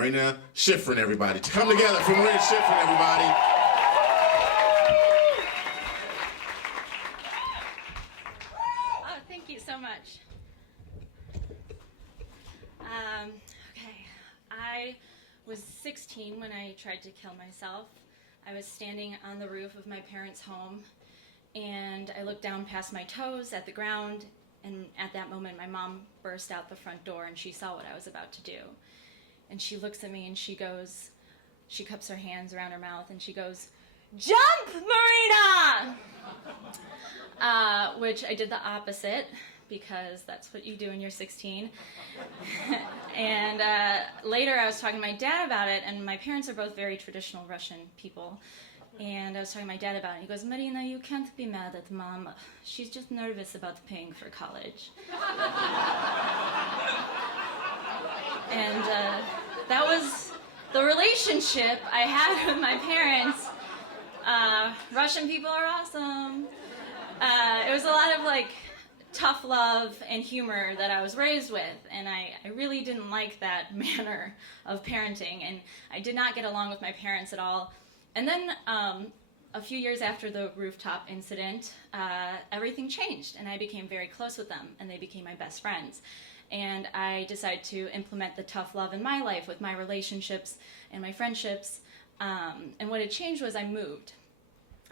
Marina, Shifrin, everybody. Come together for Marina, Shifrin, everybody. Oh, thank you so much. Okay, I was 16 when I tried to kill myself. I was standing on the roof of my parents' home, and I looked down past my toes at the ground, and at that moment my mom burst out the front door and she saw what I was about to do. And she looks at me and she goes, she cups her hands around her mouth and she goes, "Jump, Marina!" Which I did the opposite, because that's what you do when you're 16. And later I was talking to my dad about it, and my parents are both very traditional Russian people. And I was talking to my dad about it. He goes, "Marina, you can't be mad at mom. She's just nervous about paying for college." And that was the relationship I had with my parents. Russian people are awesome. It was a lot of like tough love and humor that I was raised with, and I really didn't like that manner of parenting, and I did not get along with my parents at all. And then a few years after the rooftop incident, everything changed, and I became very close with them, and they became my best friends. And I decided to implement the tough love in my life with my relationships and my friendships. And what had changed was I moved.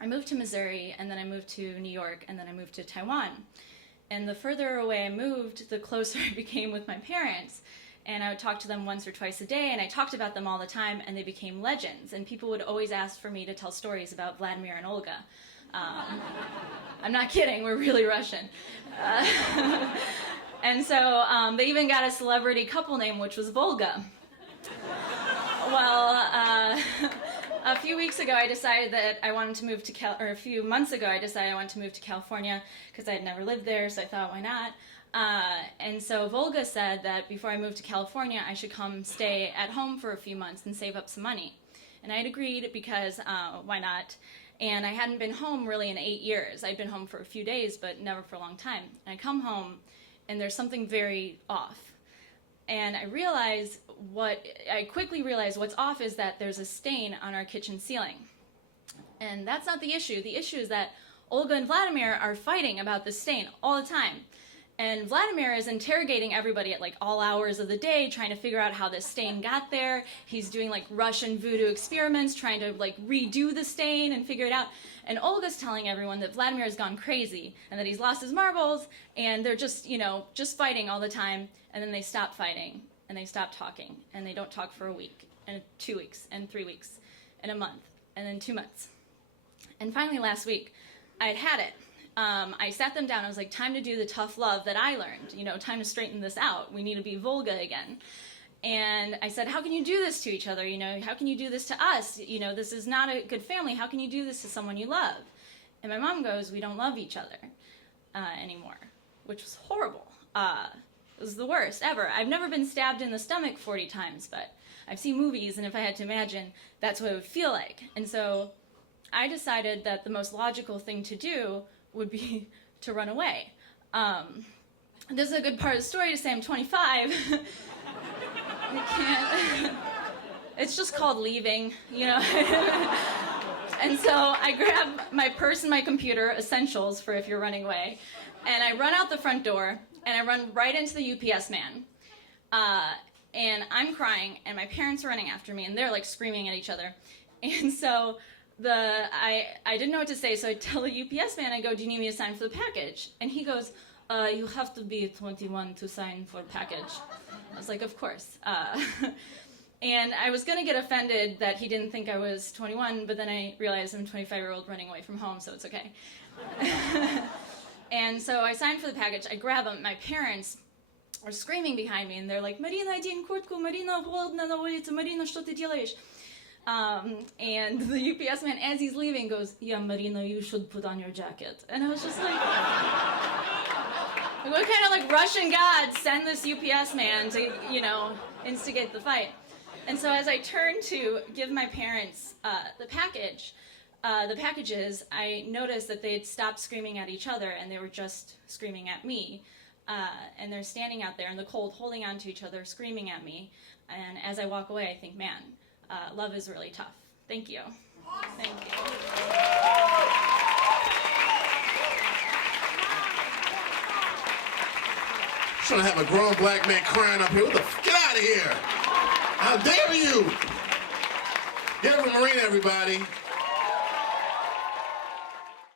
I moved to Missouri, and then I moved to New York, and then I moved to Taiwan. And the further away I moved, the closer I became with my parents. And I would talk to them once or twice a day, and I talked about them all the time, and they became legends. And people would always ask for me to tell stories about Vladimir and Olga. I'm not kidding, we're really Russian. And so they even got a celebrity couple name, which was Volga. Well, a few weeks ago I decided that I wanted to move to a few months ago I decided I wanted to move to California because I had never lived there, so I thought, why not? And so Volga said that before I moved to California, I should come stay at home for a few months and save up some money. And I had agreed because why not? And I hadn't been home really in 8 years. I'd been home for a few days, but never for a long time. And I come home, and there's something very off. And I quickly realized what's off is that there's a stain on our kitchen ceiling. And that's not the issue. The issue is that Olga and Vladimir are fighting about this stain all the time. And Vladimir is interrogating everybody at like all hours of the day, trying to figure out how this stain got there. He's doing like Russian voodoo experiments, trying to like redo the stain and figure it out. And Olga's telling everyone that Vladimir has gone crazy and that he's lost his marbles, and they're just, just fighting all the time. And then they stop fighting, and they stop talking, and they don't talk for a week, and 2 weeks, and 3 weeks, and a month, and then 2 months. And finally last week, I had it. I sat them down. I was like, time to do the tough love that I learned. Time to straighten this out. We need to be Volga again. And I said, how can you do this to each other? How can you do this to us? This is not a good family. How can you do this to someone you love? And my mom goes, we don't love each other anymore, which was horrible. It was the worst ever. I've never been stabbed in the stomach 40 times, but I've seen movies, and if I had to imagine, that's what it would feel like. And so I decided that the most logical thing to do would be to run away. This is a good part of the story to say I'm 25. You can't. It's just called leaving, And so I grab my purse and my computer, essentials for if you're running away, and I run out the front door, and I run right into the UPS man. And I'm crying, and my parents are running after me, and they're like screaming at each other. And so I didn't know what to say, so I tell the UPS man, I go, do you need me to sign for the package? And he goes, you have to be 21 to sign for package. I was like, of course. And I was going to get offended that he didn't think I was 21, but then I realized I'm a 25-year-old running away from home, so it's okay. And so I signed for the package. I grab them. My parents are screaming behind me, and they're like, Marina, одень куртку, Marina, холодно на улице, Marina, что ты делаешь? And the UPS man, as he's leaving, goes, yeah, Marina, you should put on your jacket. And I was just like, what kind of like Russian god send this UPS man to, instigate the fight? And so as I turned to give my parents the packages, I noticed that they had stopped screaming at each other, and they were just screaming at me. And they're standing out there in the cold, holding on to each other, screaming at me. And as I walk away, I think, man, love is really tough. Thank you. Thank you. Trying to have a grown black man crying up here. Get out of here! How dare you! Get up for Marina, everybody.